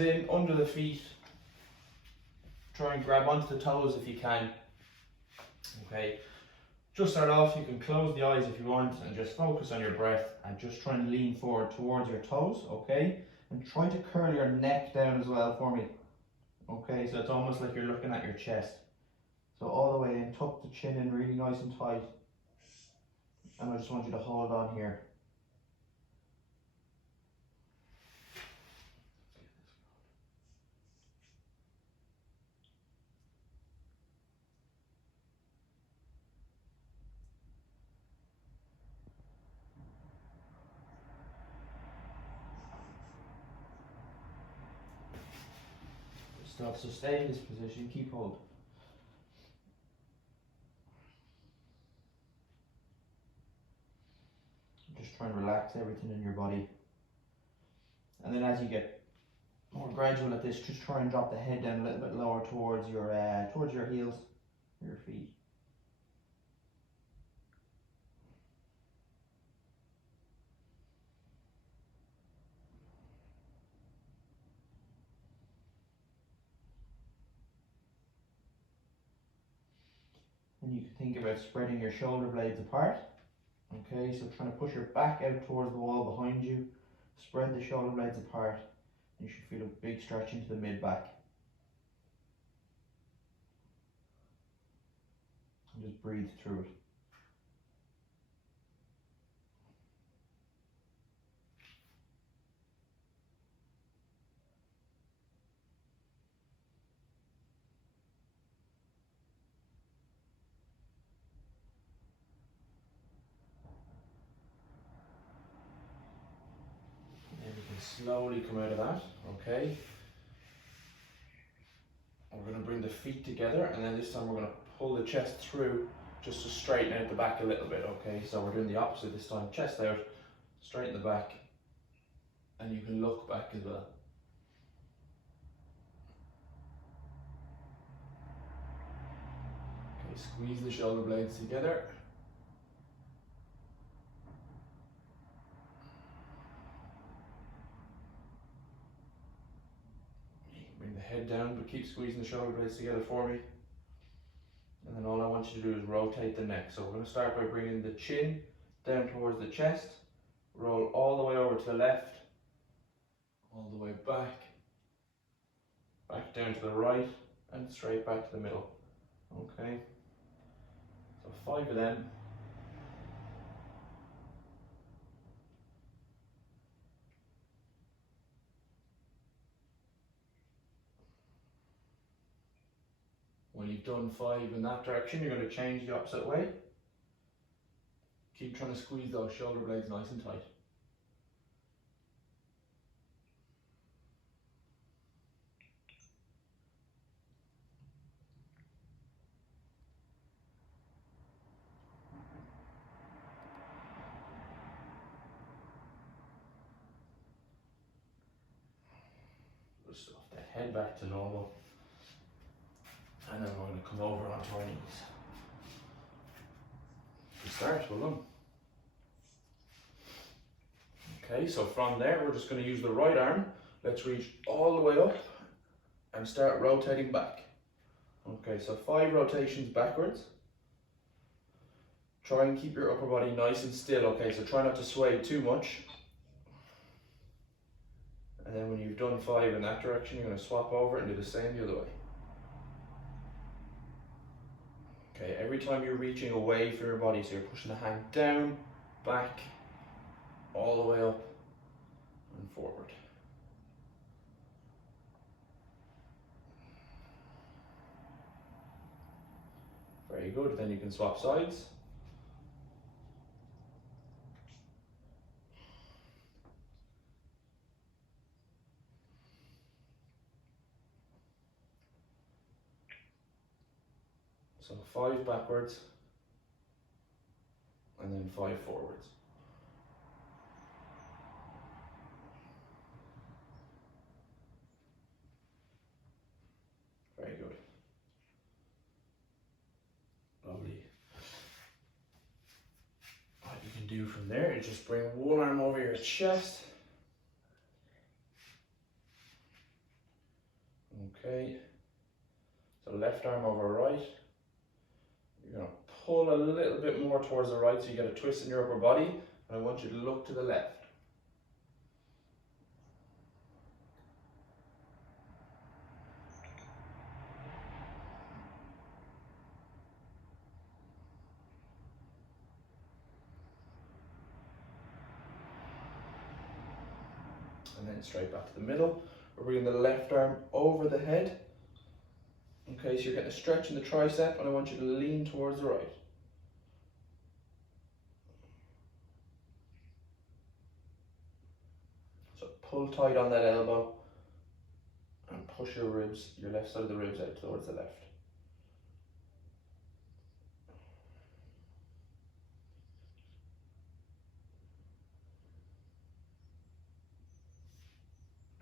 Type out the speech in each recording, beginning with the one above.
In under the feet. Try and grab onto the toes if you can. Okay. Just start off, you can close the eyes if you want and just focus on your breath and just try and lean forward towards your toes, okay? And try to curl your neck down as well for me. Okay, so it's almost like you're looking at your chest. So all the way in, tuck the chin in really nice and tight. And I just want you to hold on here. Stop, so stay in this position, keep hold. Just try and relax everything in your body. And then as you get more gradual at this, just try and drop the head down a little bit lower towards your heels, your feet. And you can think about spreading your shoulder blades apart. Okay, so trying to push your back out towards the wall behind you. Spread the shoulder blades apart. You should feel a big stretch into the mid-back. And just breathe through it. Slowly come out of that, okay? We're going to bring the feet together and then this time we're going to pull the chest through just to straighten out the back a little bit, okay? So we're doing the opposite this time, chest out, straighten the back, and you can look back as well. Okay, squeeze the shoulder blades together. Bring the head down, but keep squeezing the shoulder blades together for me. And then all I want you to do is rotate the neck. So we're going to start by bringing the chin down towards the chest, roll all the way over to the left, all the way back, back down to the right, and straight back to the middle. Okay, so 5 of them. When you've done 5 in that direction, you're going to change the opposite way. Keep trying to squeeze those shoulder blades nice and tight. Just off the head back to normal. And then we're going to come over onto our knees. To start, we'll done. Okay, so from there, we're just going to use the right arm. Let's reach all the way up and start rotating back. Okay, so 5 rotations backwards. Try and keep your upper body nice and still, okay, so try not to sway too much. And then when you've done 5 in that direction, you're going to swap over and do the same the other way. Okay, every time you're reaching away from your body, so you're pushing the hand down, back, all the way up and forward. Very good, then you can swap sides. So 5 backwards and then 5 forwards. Very good. Lovely. What you can do from there is just bring one arm over your chest. Okay, so left arm over right. You're going to pull a little bit more towards the right so you get a twist in your upper body, and I want you to look to the left. And then straight back to the middle. We're bringing the left arm over the head. Okay, so you're getting a stretch in the tricep, and I want you to lean towards the right. So pull tight on that elbow and push your ribs, your left side of the ribs out towards the left.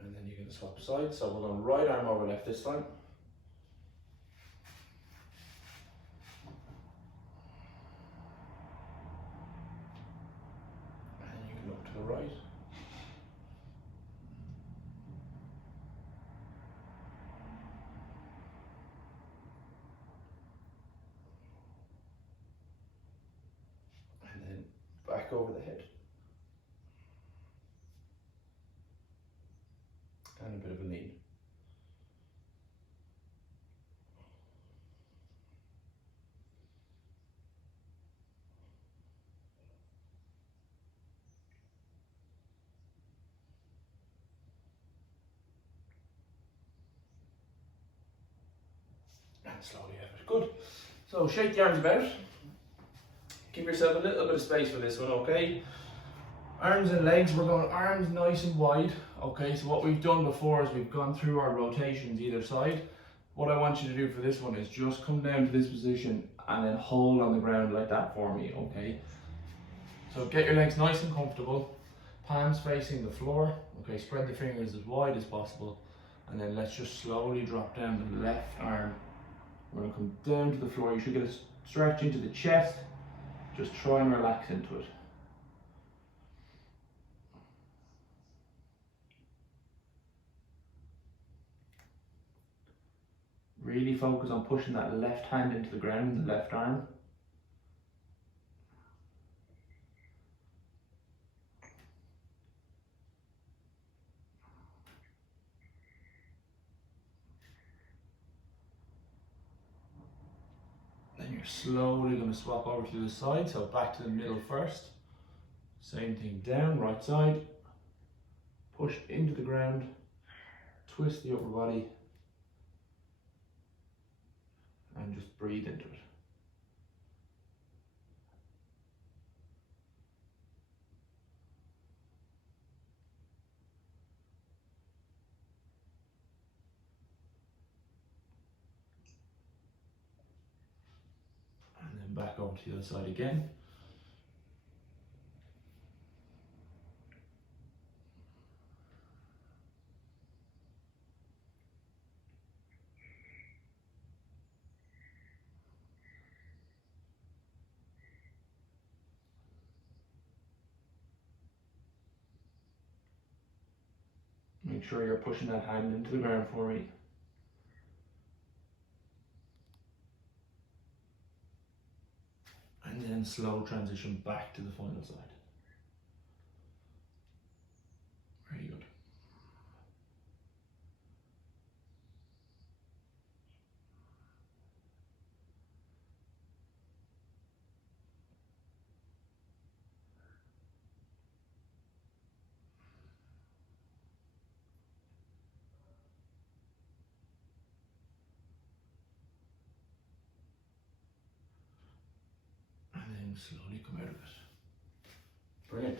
And then you're going to swap sides. So we're going right arm over left this time. And you can look to the right. And then back over the head. And a bit of a lean. And slowly out. Good. So shake the arms about. Give yourself a little bit of space for this one, okay? Arms and legs, we're going arms nice and wide. Okay, so what we've done before is we've gone through our rotations either side. What I want you to do for this one is just come down to this position and then hold on the ground like that for me, okay? So get your legs nice and comfortable, palms facing the floor, okay? Spread the fingers as wide as possible, and then let's just slowly drop down the left arm. We're gonna come down to the floor. You should get a stretch into the chest. Just try and relax into it. Really focus on pushing that left hand into the ground, the left arm. Then you're slowly going to swap over to the side, so back to the middle first. Same thing down, right side. Push into the ground, twist the upper body, and just breathe into it. And then back over to the other side again. Make sure you're pushing that hand into the ground for me. And then slow transition back to the final side. Very good. Slowly come out of it. Brilliant.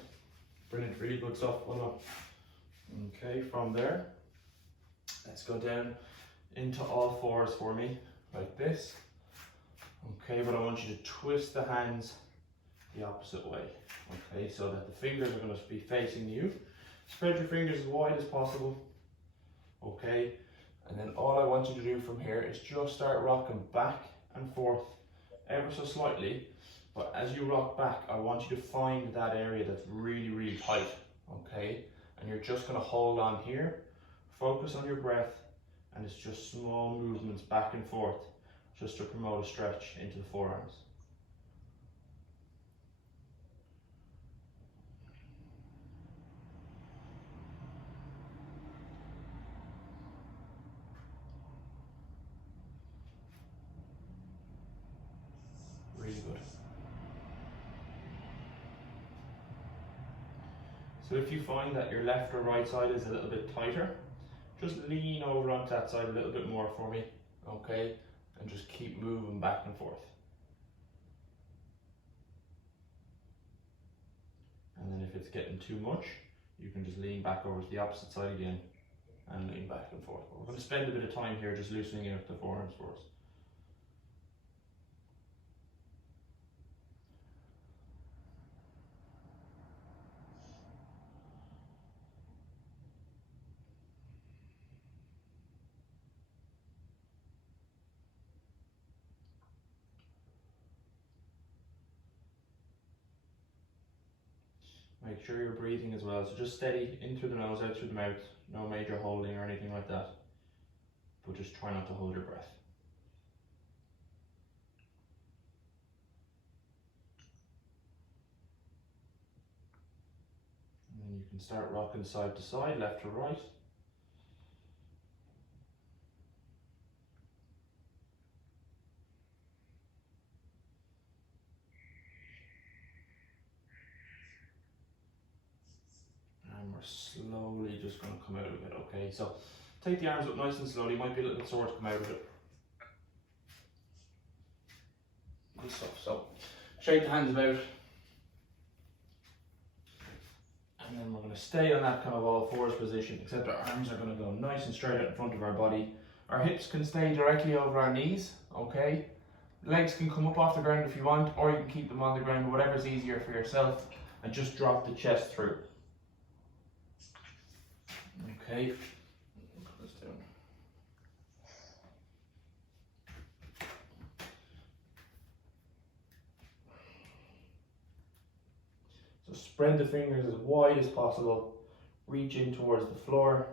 Brilliant, really good stuff. Well done. Okay, from there, let's go down into all fours for me, like this. Okay, but I want you to twist the hands the opposite way. Okay, so that the fingers are going to be facing you. Spread your fingers as wide as possible. Okay, and then all I want you to do from here is just start rocking back and forth ever so slightly. But as you rock back, I want you to find that area that's really, really tight, okay? And you're just gonna hold on here, focus on your breath, and it's just small movements back and forth just to promote a stretch into the forearms. Really good. So if you find that your left or right side is a little bit tighter, just lean over onto that side a little bit more for me, okay? And just keep moving back and forth. And then if it's getting too much, you can just lean back over to the opposite side again and lean back and forth. We're going to spend a bit of time here just loosening out the forearms for us. Make sure you're breathing as well, so just steady in through the nose, out through the mouth, no major holding or anything like that, but just try not to hold your breath. And then you can start rocking side to side, left to right. And we're slowly just going to come out of it, okay? So take the arms up nice and slowly, might be a little bit sore to come out of it. Good stuff. So shake the hands about. And then we're going to stay on that kind of all fours position, except our arms are going to go nice and straight out in front of our body. Our hips can stay directly over our knees, okay? Legs can come up off the ground if you want, or you can keep them on the ground, whatever's easier for yourself, and just drop the chest through. Okay. Put this down. So spread the fingers as wide as possible, reach in towards the floor,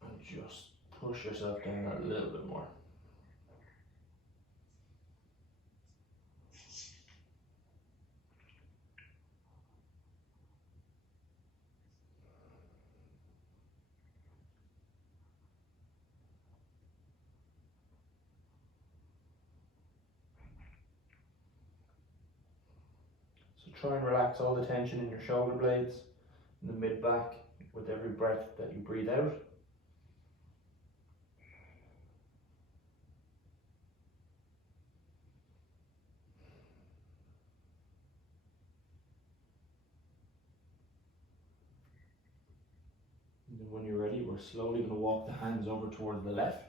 and just push yourself down a little bit more. So try and relax all the tension in your shoulder blades, in the mid-back, with every breath that you breathe out. And then when you're ready, we're slowly going to walk the hands over towards the left.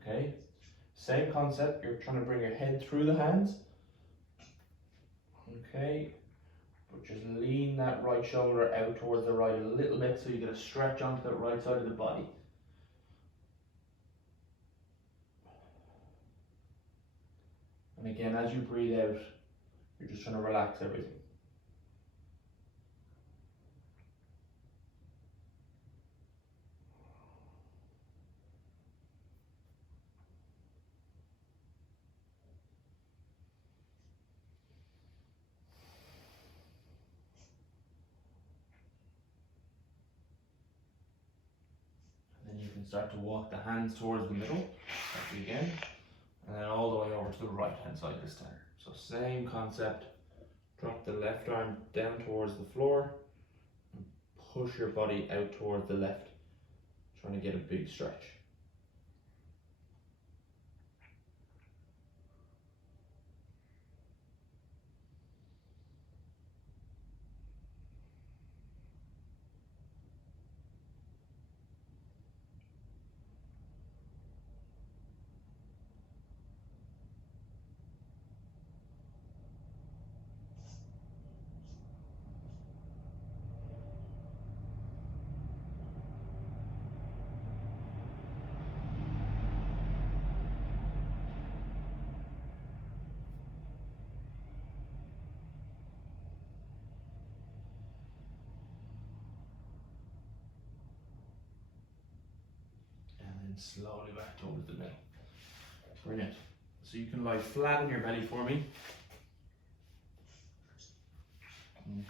Okay, same concept, you're trying to bring your head through the hands. Okay, but just lean that right shoulder out towards the right a little bit so you get a stretch onto the right side of the body. And again, as you breathe out, you're just trying to relax everything. And then you can start to walk the hands towards the middle, like again, and then all the way over to the right hand side this time. So same concept, drop the left arm down towards the floor, and push your body out towards the left, trying to get a big stretch. then slowly back towards the middle. Brilliant. So you can lie flat on your belly for me.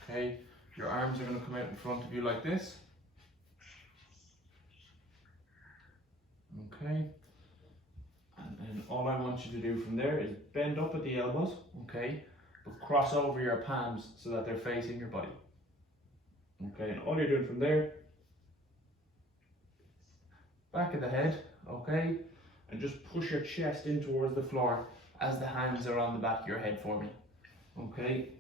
Okay, your arms are going to come out in front of you like this. Okay, and then all I want you to do from there is bend up at the elbows, okay, but cross over your palms so that they're facing your body. Okay, and all you're doing from there, back of the head, okay, and just push your chest in towards the floor as the hands are on the back of your head for me. Okay.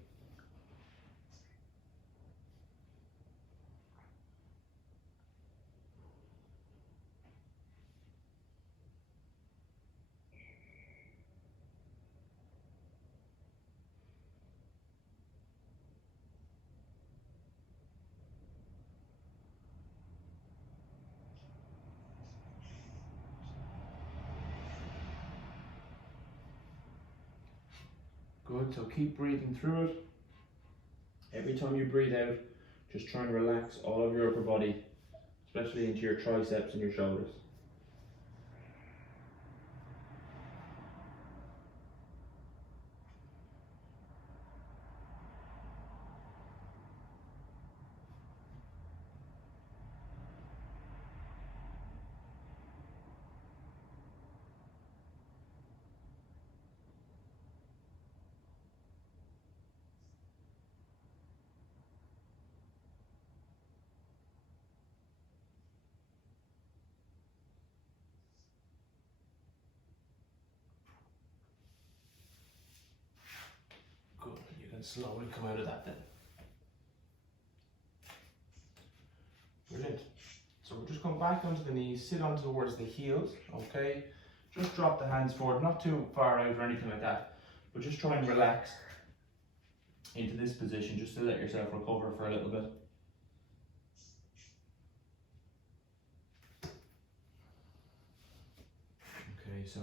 Good, so keep breathing through it. Every time you breathe out, just try and relax all of your upper body, especially into your triceps and your shoulders. Good, you can slowly come out of that then. Brilliant. So we're just going back onto the knees, sit on towards the heels, okay? Just drop the hands forward, not too far out or anything like that, but just try and relax into this position just to let yourself recover for a little bit. Okay, so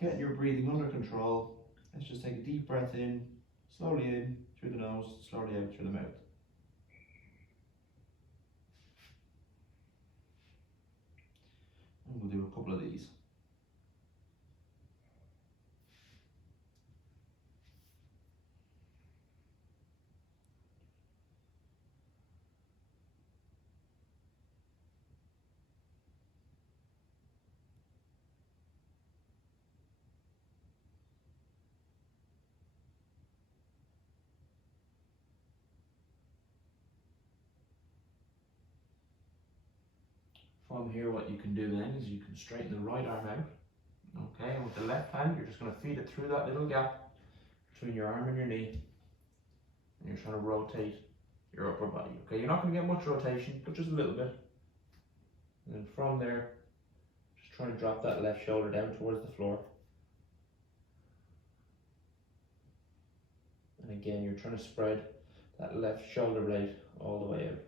getting your breathing under control. Let's just take a deep breath in, slowly in through the nose, slowly out through the mouth. And we'll do a couple of these. From here, what you can do then is you can straighten the right arm out. Okay, and with the left hand, you're just going to feed it through that little gap between your arm and your knee. And you're trying to rotate your upper body. Okay, you're not going to get much rotation, but just a little bit. And then from there, just trying to drop that left shoulder down towards the floor. And again, you're trying to spread that left shoulder blade all the way out.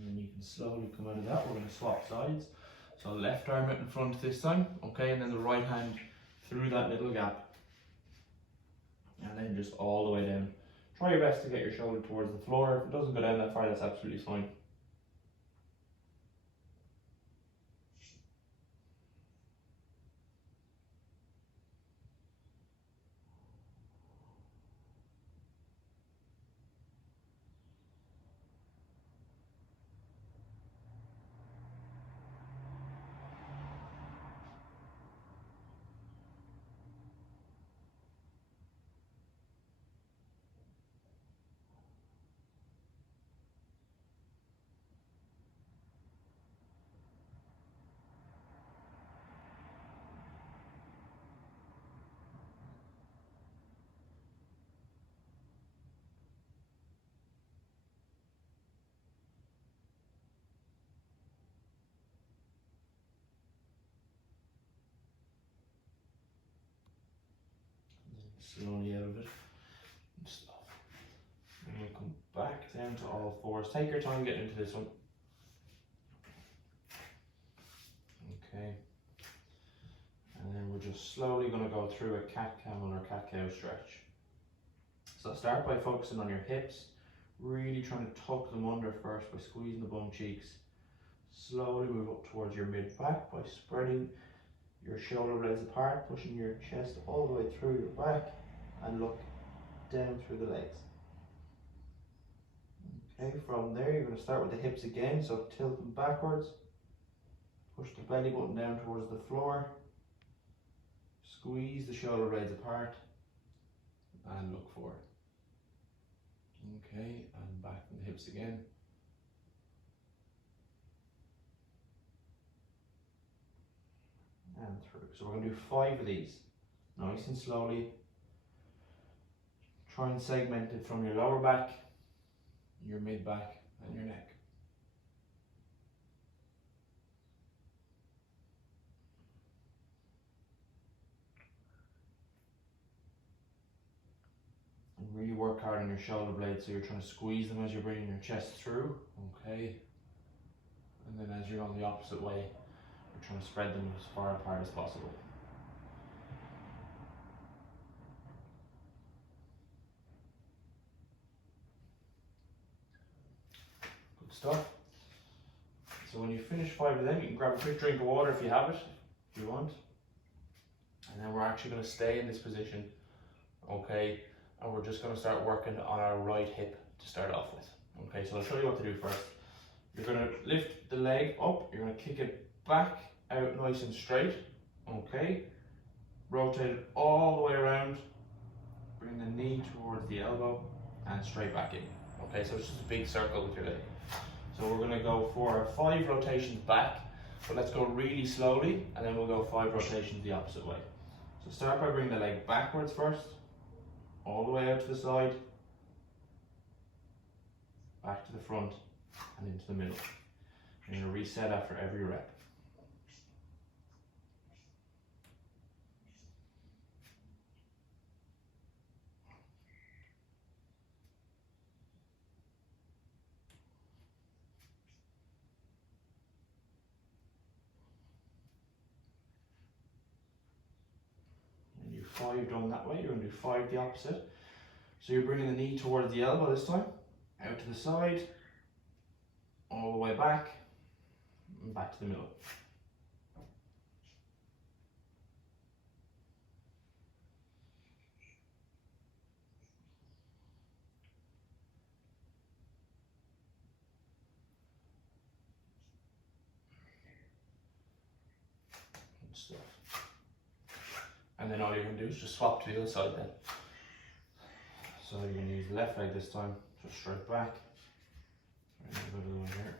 And then you can slowly come out of that. We're going to swap sides. So left arm out in front this time, okay, and then the right hand through that little gap. And then just all the way down. Try your best to get your shoulder towards the floor. If it doesn't go down that far, that's absolutely fine. slowly out of it and stuff. And we'll come back down to all fours. Take your time getting into this one. Okay. And then we're just slowly going to go through a cat camel or cat cow stretch. So start by focusing on your hips, really trying to tuck them under first by squeezing the bum cheeks. Slowly move up towards your mid back by spreading your shoulder blades apart, pushing your chest all the way through your back and look down through the legs. Okay, from there you're going to start with the hips again, so tilt them backwards, push the belly button down towards the floor, squeeze the shoulder blades apart and look forward. Okay, and back from the hips again. And through. So we're going to do 5 of these, nice and slowly. Try and segment it from your lower back, your mid back and your neck. And really work hard on your shoulder blades, so you're trying to squeeze them as you're bringing your chest through. Okay. And then as you're on the opposite way, you're trying to spread them as far apart as possible. Good stuff. So when you finish 5 of them, you can grab a quick drink of water if you have it, if you want. And then we're actually going to stay in this position, okay? And we're just going to start working on our right hip to start off with. Okay, so I'll show you what to do first. You're going to lift the leg up, you're going to kick it back out nice and straight, okay? Rotate it all the way around, bring the knee towards the elbow and straight back in. Okay, so it's just a big circle with your leg. So we're going to go for 5 rotations back, but let's go really slowly and then we'll go 5 rotations the opposite way. So start by bringing the leg backwards first, all the way out to the side, back to the front and into the middle. You're going to reset after every rep. And you do 5 done that way, you're going to do 5 the opposite. So you're bringing the knee towards the elbow this time, out to the side, all the way back, and back to the middle. Good stuff. And then all you're going to do is just swap to the other side then. So you're going to use the left leg this time, just straight back. Right, go to the one here.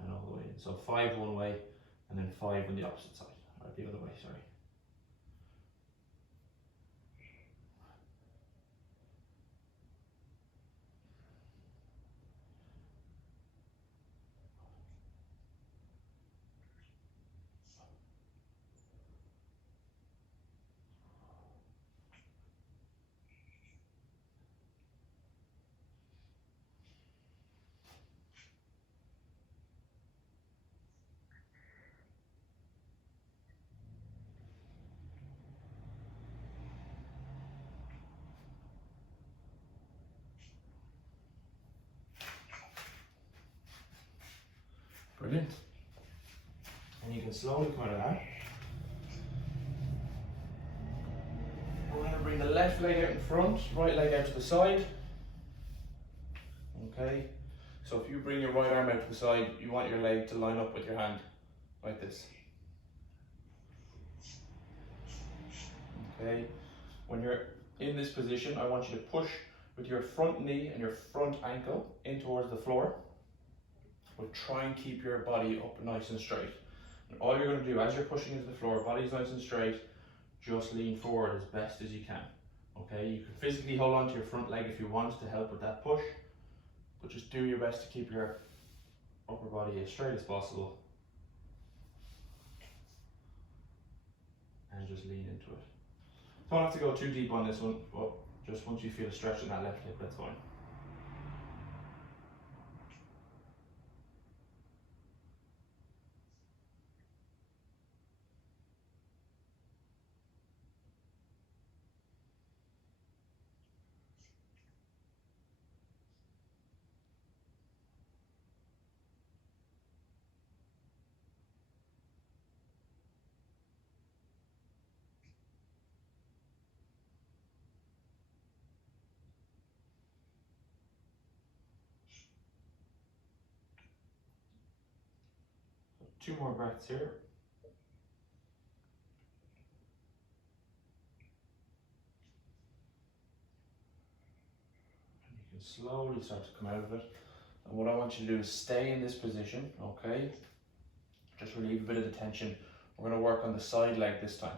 And all the way in. So 5 one way, and then 5 on the opposite side, or the other way, sorry. Brilliant. And you can slowly come out of that. We're going to bring the left leg out in front, right leg out to the side. Okay, so if you bring your right arm out to the side, you want your leg to line up with your hand, like this. Okay, when you're in this position, I want you to push with your front knee and your front ankle in towards the floor. But try and keep your body up nice and straight. And all you're going to do as you're pushing into the floor, body's nice and straight, just lean forward as best as you can. Okay, you can physically hold on to your front leg if you want to help with that push, but just do your best to keep your upper body as straight as possible. and just lean into it. Don't have to go too deep on this one, but just once you feel a stretch in that left hip, that's fine. Two more breaths here. And you can slowly start to come out of it. And what I want you to do is stay in this position, okay? Just relieve a bit of the tension. We're going to work on the side leg this time.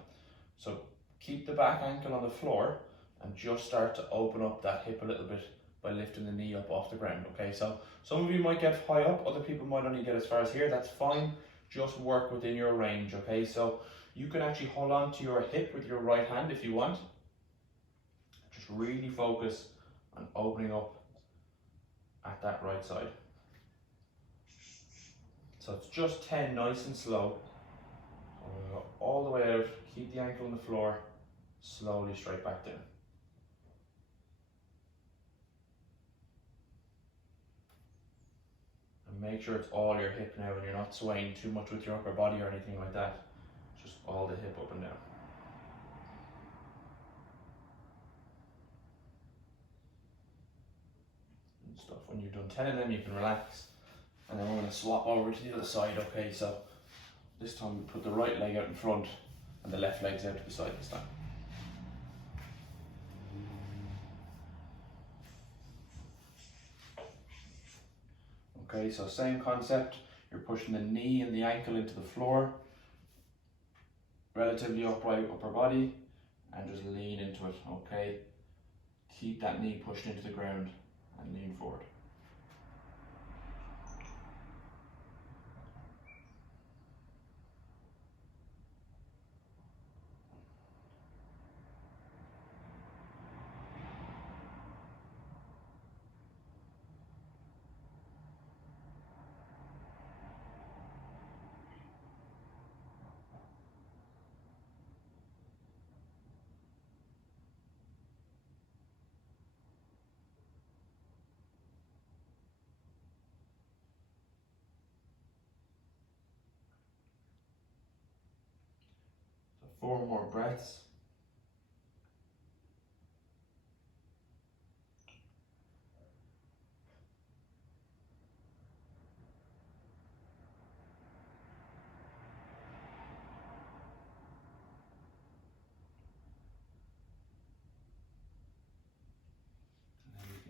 So keep the back ankle on the floor and just start to open up that hip a little bit by lifting the knee up off the ground, okay? So some of you might get high up, other people might only get as far as here, that's fine. Just work within your range, okay? So you can actually hold on to your hip with your right hand if you want. Just really focus on opening up at that right side. So it's just 10, nice and slow. So we'll go all the way out, keep the ankle on the floor, slowly straight back down. And make sure it's all your hip now and you're not swaying too much with your upper body or anything like that. Just all the hip up and down. And stuff. When you've done 10 of them, you can relax. And then we're going to swap over to the other side, okay? So this time we put the right leg out in front and the left leg's out to the side this time. Okay, so same concept. You're pushing the knee and the ankle into the floor, relatively upright upper body, and just lean into it, okay? Keep that knee pushed into the ground and lean forward. So 4 more breaths.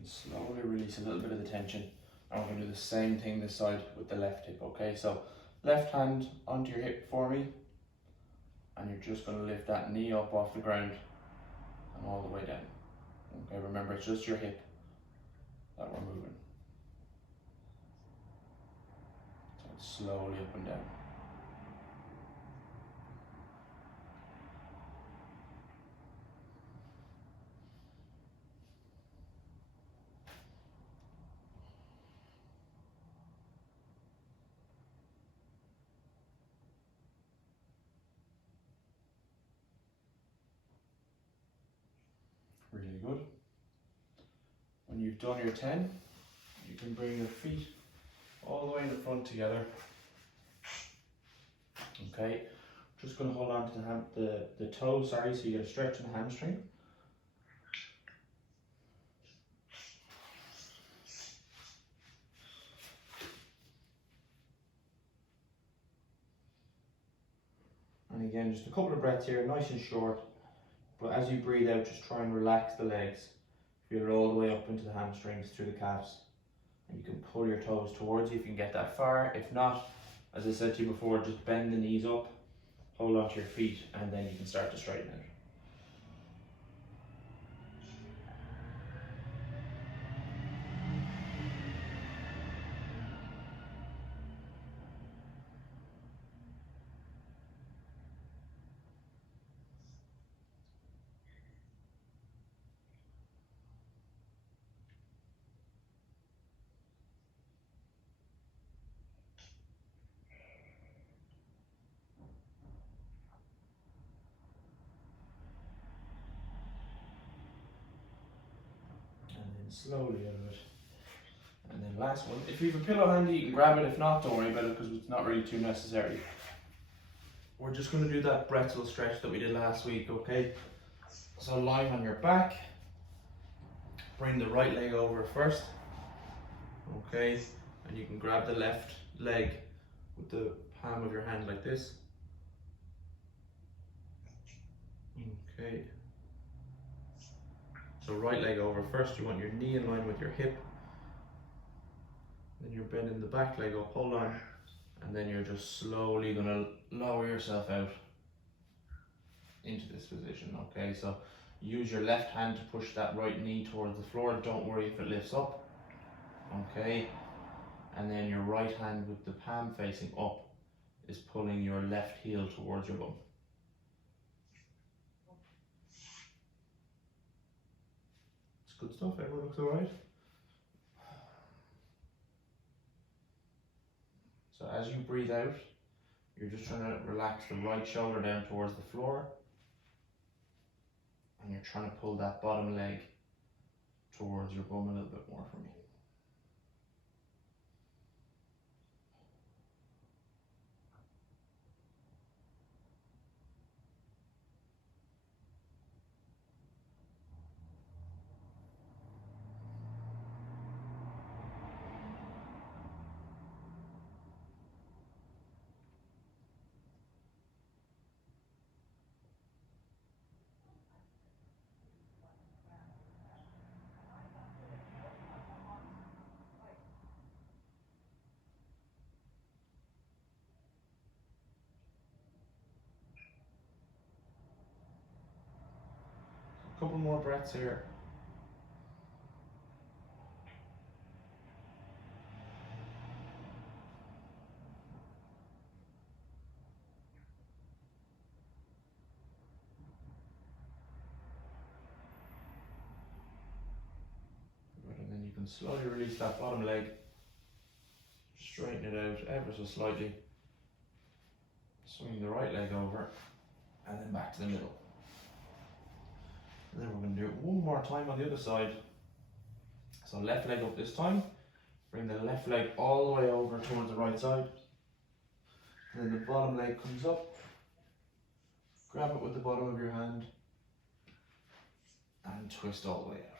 Slowly release a little bit of the tension, and we're going to do the same thing this side with the left hip, okay? So left hand onto your hip for me, and you're just going to lift that knee up off the ground and all the way down. Okay, remember it's just your hip that we're moving. So it's slowly up and down. Really good. When you've done your 10, you can bring your feet all the way in the front together. Okay, just going to hold on to the toe, so you get a stretch in the hamstring. And again, just a couple of breaths here, nice and short. But as you breathe out, just try and relax the legs. Feel it all the way up into the hamstrings, through the calves. And you can pull your toes towards you if you can get that far. If not, as I said to you before, just bend the knees up, hold onto your feet, and then you can start to straighten out. And slowly out of it. And then last one. If you have a pillow handy, you can grab it. If not, don't worry about it because it's not really too necessary. We're just going to do that pretzel stretch that we did last week, okay? So lie on your back. Bring the right leg over first. Okay? And you can grab the left leg with the palm of your hand like this. Okay. So right leg over first. You want your knee in line with your hip. Then you're bending the back leg up, hold on, and then you're just slowly going to lower yourself out into this position, okay? So use your left hand to push that right knee towards the floor, don't worry if it lifts up, okay? And then your right hand with the palm facing up is pulling your left heel towards your bum. It's good stuff, everyone looks alright? So as you breathe out, you're just trying to relax the right shoulder down towards the floor. And you're trying to pull that bottom leg towards your bum a little bit more for me. A couple more breaths here. Good, and then you can slowly release that bottom leg. Straighten it out ever so slightly. Swing the right leg over and then back to the middle. And then we're going to do it one more time on the other side. So left leg up this time. Bring the left leg all the way over towards the right side. And then the bottom leg comes up. Grab it with the bottom of your hand and twist all the way out.